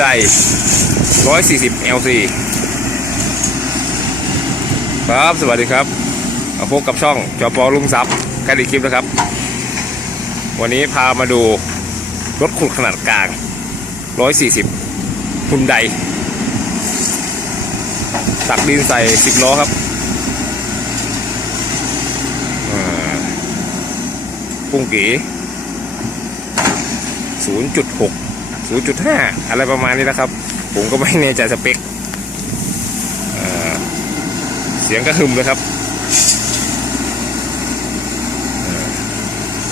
ได140 LC ครับ สวัสดีครับมาพบกับช่องจอปอลุงซับกันอีกคลิปนะครับ วันนี้พามาดูรถขุดขนาดกลาง 140คุณไดตักดินใส่ 10 ล้อครับอ่าปุ้งกี0.6 0.5 อะไรประมาณนี้นะครับ ผมก็ไม่แน่ใจสเปคเเสียงก็หึมเลยครับ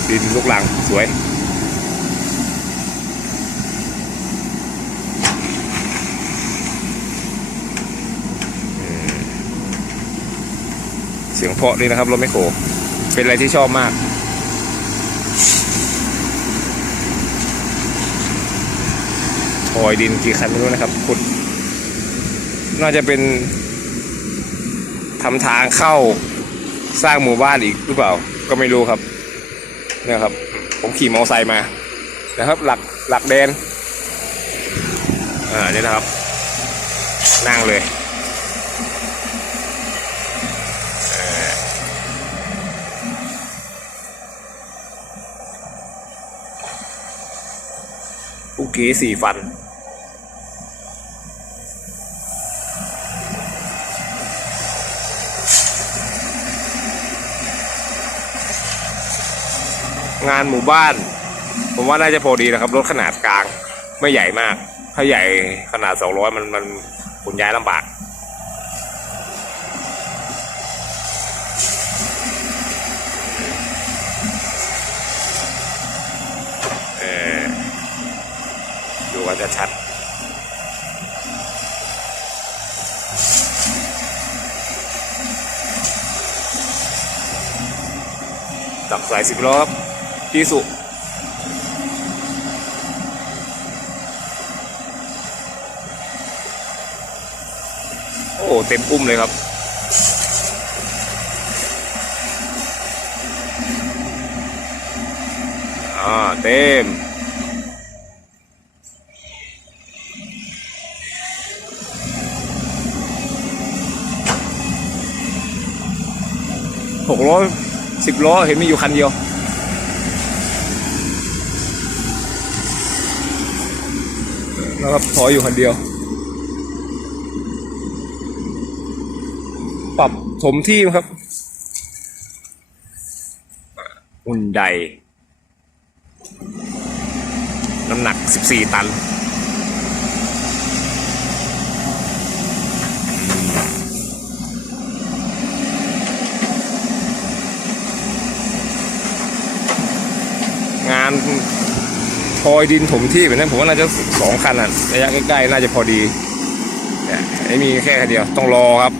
ดินลูกหลังสวยเสียงเพาะดีนะครับรถไม่โขเป็นอะไรที่ชอบมาก โอยดินกี่คันไม่รู้นะครับขุด น่าจะเป็นทำทางเข้าสร้างหมู่บ้านอีกหรือเปล่า ก็ไม่รู้ครับเนี่ยครับ ผมขี่มอเตอร์ไซค์มานะครับ หลักหลักแดนอ่านี่นะครับ นั่งเลยปุกกี้สี่ฟัน งานหมู่บ้าน ผมว่าน่าจะพอดีนะครับ รถขนาดกลางไม่ใหญ่มาก ถ้าใหญ่ขนาด 200 มันมันขนย้ายลำบาก เออดูกันจะชัดตักสายสิบล้อครับ ที่สุโอ้เต็มอุ้มเลยครับอ่าเต็มหกล้อสิบล้อเห็นมีอยู่คันเดียว แล้วก็ถอยอยู่คนเดียว ปรับถมที่ครับอุ่นใด น้ำหนัก 14 ตัน งาน พอยดินถมที่แบบนั้นผมว่าน่าจะสองคันอะระยะใกล้ๆน่าจะพอดีเนี่ยไอ้มีแค่คันเดียวต้องรอครับ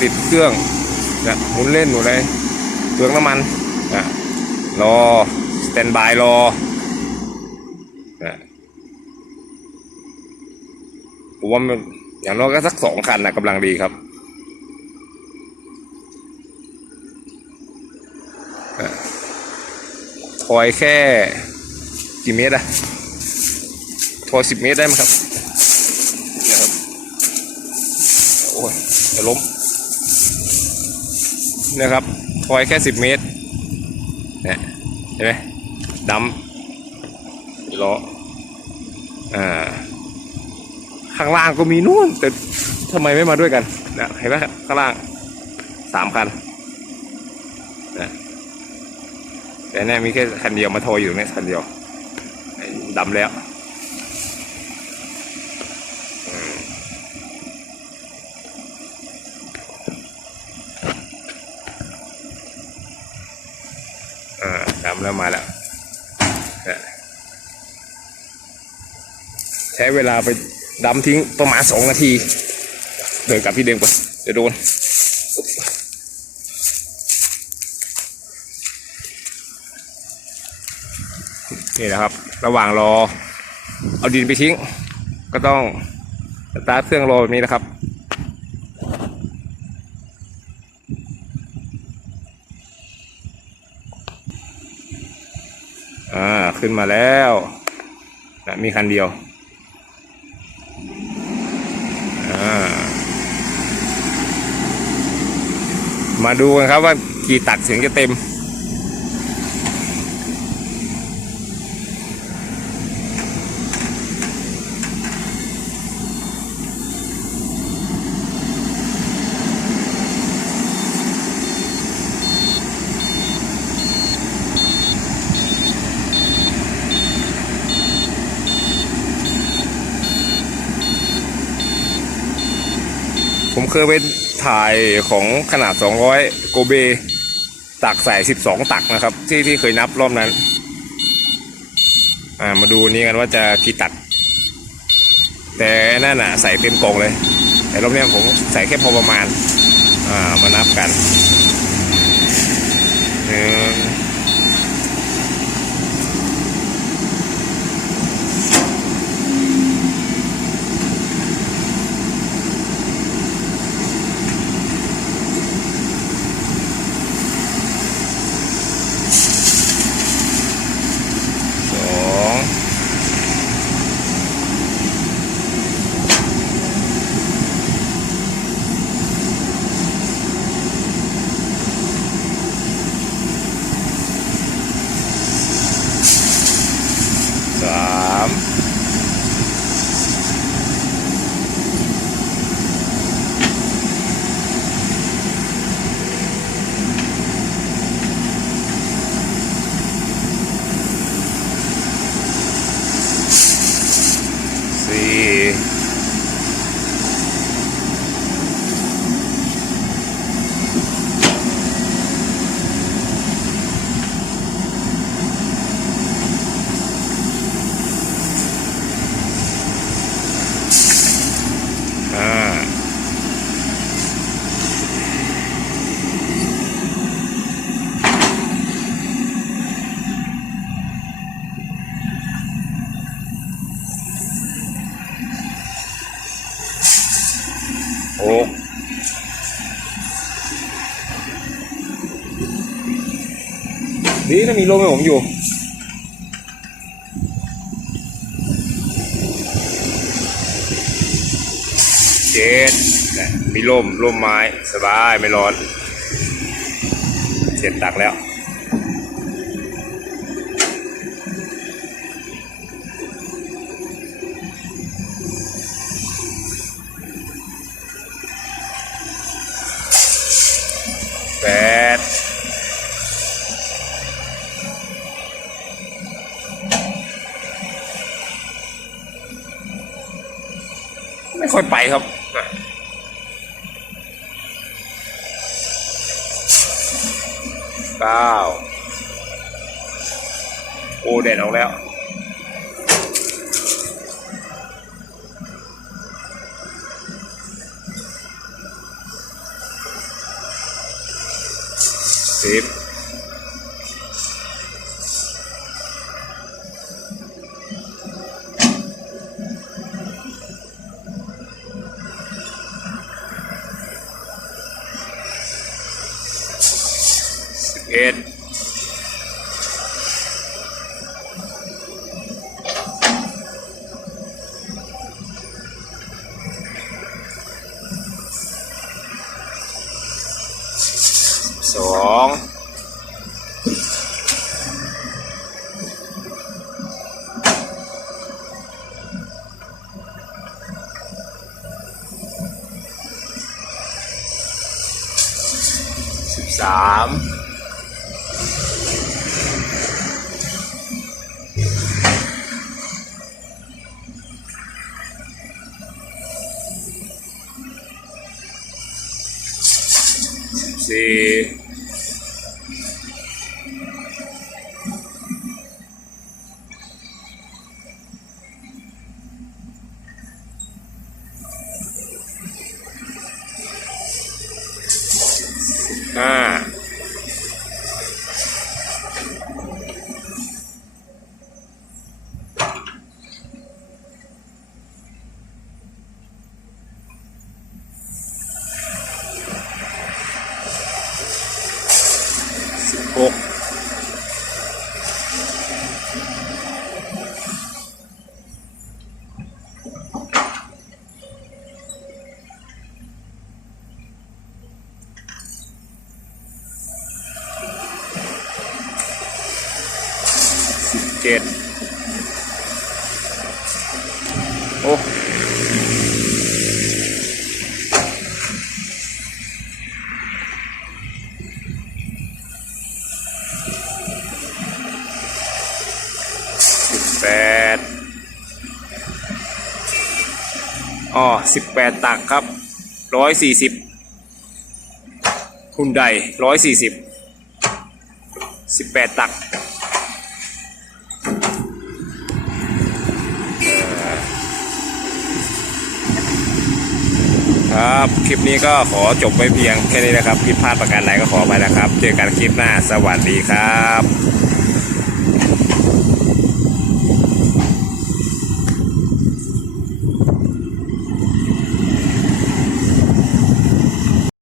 ติดเครื่องเนี่ยหมุนเล่นหมุนอะไรเปลืองน้ำมันอะรอสแตนบายรอนะผมว่ามันอย่างน้อยก็สักสองคันนะกำลังดีครับทอยแค่ กี่เมตรอะทอยสิบเมตรได้ไหมครับเนี่ยครับโอ้ยจะล้มเนี่ยครับทอยแค่สิบเมตรเนี่ยเห็นไหมดำล้ออ่าข้างล่างก็มีนู่นแต่ทำไมไม่มาด้วยกันเนี่ยเห็นไหมครับข้างล่างสามคันเนี่ยแต่เนี่ยมีแค่คันเดียวมาโทรอยู่เนี่ยคันเดียว ดำแล้วอืมอ่าดำแล้วมาแล้ว ใช้เวลาไปดำทิ้งประมาณสองนาที เดินกลับพี่เดิมก่อนจะโดน นี่นะครับ ระหว่างรอ เอาดินไปทิ้ง ก็ต้องสตาร์ทเครื่องรอแบบนี้นะครับอ่าขึ้นมาแล้วนะมีคันเดียวมาดูกันครับว่ากี่ตักถึงจะเต็ม ยไปถ่ายของขนาด 200 โกเบ ตักใส่ 12 ตักนะครับ ที่ที่เคยนับรอบนั้น อ่ามาดูนี้กันว่าจะกี่ตัก แต่นั่นน่ะใส่เต็มกล่องเลย แต่รอบนี้ผมใส่แค่พอประมาณ อ่ามานับกันหนึ่งสองสามสี่ห้าหก ดีนะมีลมให้ผมอยู่เจ็ดมีร่มร่มไม้สบายไม่ร้อน เจ็ดตักแล้ว ค่อยไปครับเก้าโอเด็ดออกแล้วสิบ อ็ดสองสิบสาม สี่ แปดอ๋อสิบแปดตักครับร้อยสี่สิบคุณใดร้อยสี่สิบสิบแปดตักครับ คลิปนี้ก็ขอจบไว้เพียงแค่นี้นะครับ ผิดพลาดประการใดก็ขอไปนะครับ เจอกันคลิปหน้า สวัสดีครับ